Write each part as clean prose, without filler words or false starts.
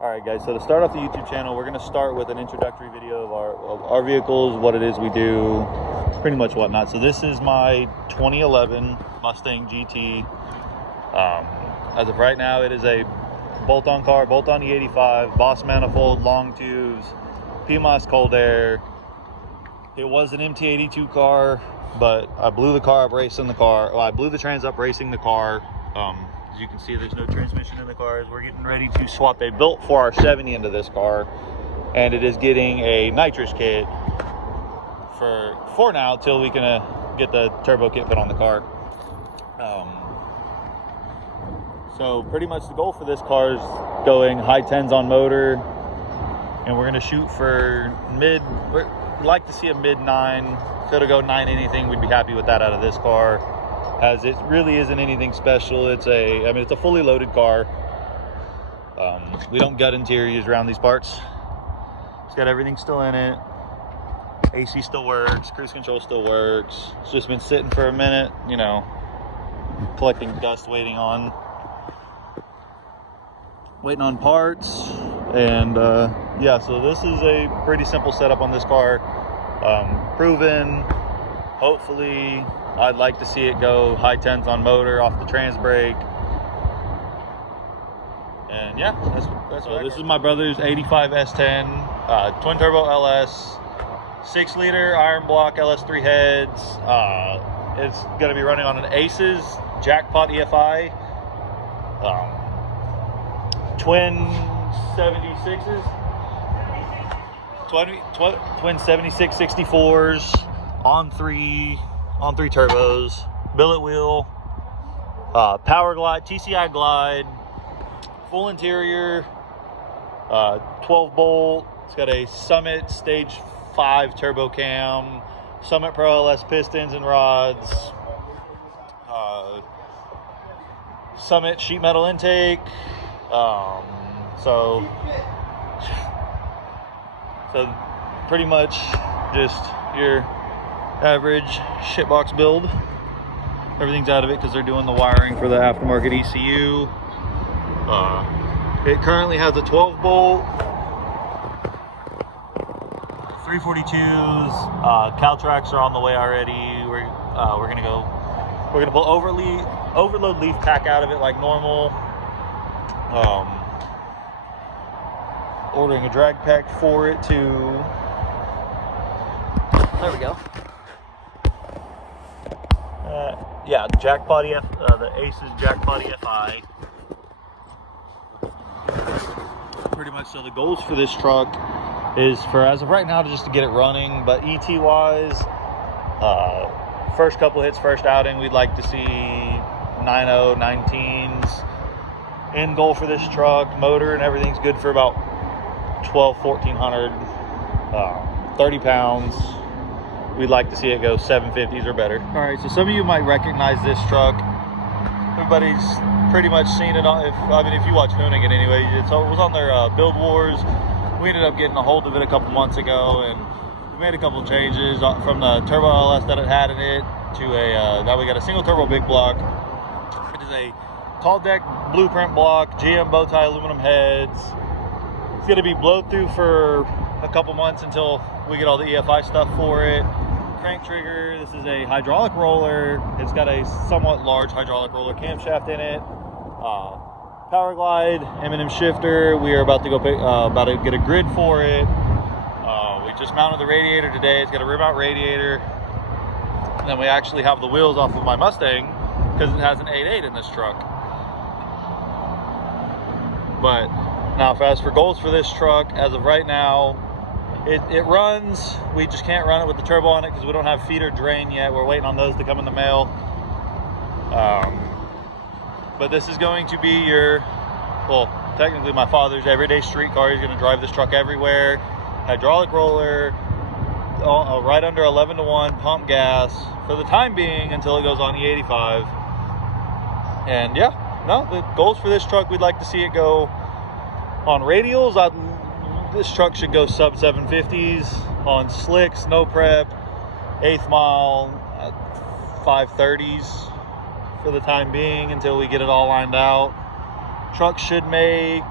Alright guys, so to start off the YouTube channel, we're going to start with an introductory video of our vehicles, what it is we do, pretty much whatnot. So this is my 2011 Mustang GT. As of right now, it is a bolt-on car, bolt-on E85, Boss manifold, long tubes, PMOS cold air. It was an MT82 car, but I blew the car up racing the car. Well, I blew the trans up racing the car. As you can see, there's no transmission in the car. We're getting ready to swap a built 4R70 into this car, and it is getting a nitrous kit for now till we can get the turbo kit put on the car. So pretty much the goal for this car is going high 10s on motor, and we're going to shoot for we'd like to see a mid 9. Could go 9 anything, we'd be happy with that out of this car, as it really isn't anything special. It's a fully loaded car. We don't gut interiors around these parts. It's got everything still in it. AC still works, cruise control still works. It's just been sitting for a minute, you know, collecting dust, waiting on parts. And yeah, so this is a pretty simple setup on this car. Proven. Hopefully, I'd like to see it go high 10s on motor off the trans brake. And yeah, that's what. This is my brother's 85 S10 twin turbo LS, 6-liter iron block LS3 heads. It's going to be running on an Aces Jackpot EFI, twin 76s, twin 76 64s on three turbos, billet wheel, power glide, TCI glide, full interior, 12 bolt. It's got a Summit stage 5 turbo cam, Summit Pro LS pistons and rods, Summit sheet metal intake. So pretty much just your average shitbox build. Everything's out of it because they're doing the wiring for the aftermarket ECU. It currently has a 12 bolt, 342s. Caltracs are on the way already. We're gonna pull overload leaf pack out of it like normal. Ordering a drag pack for it too. There we go. Yeah, the Jackpot the Aces Jackpot EFI. Pretty much. So the goals for this truck is for, as of right now, just to get it running. But ET wise, first couple hits, first outing, we'd like to see 9.0, 19s. End goal for this truck, motor and everything's good for about 1400, 30 pounds. We'd like to see it go 750s or better. All right, so some of you might recognize this truck. Everybody's pretty much seen it on, if you watch Hoonigan anyway, it was on their Build Wars. We ended up getting a hold of it a couple months ago, and we made a couple changes from the Turbo LS that it had in it to now we got a single turbo big block. It is a tall deck blueprint block, GM bow tie aluminum heads. It's going to be blow through for a couple months until we get all the EFI stuff for it. Crank trigger. This is a hydraulic roller. It's got a somewhat large hydraulic roller camshaft in it. Power glide, M&M shifter. We are about to go about to get a grid for it. We just mounted the radiator today. It's got a rim out radiator. And then we actually have the wheels off of my Mustang because it has an 8.8 in this truck. But now, as for goals for this truck, as of right now, it runs. We just can't run it with the turbo on it because we don't have feed or drain yet. We're waiting on those to come in the mail. But this is going to be technically my father's everyday street car. He's going to drive this truck everywhere. Hydraulic roller, right under 11-to-1, pump gas for the time being until it goes on E85. And yeah, no, the goals for this truck, we'd like to see it go on radials. This truck should go sub 750s. On slicks, no prep, 8th mile, 530s for the time being until we get it all lined out. Truck should make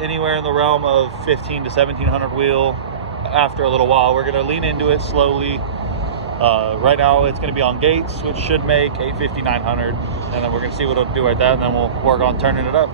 anywhere in the realm of 15 to 1700 wheel after a little while. We're going to lean into it slowly. Right now it's going to be on gates, which should make 850, 900, and then we're going to see what it'll do right there, and then we'll work on turning it up.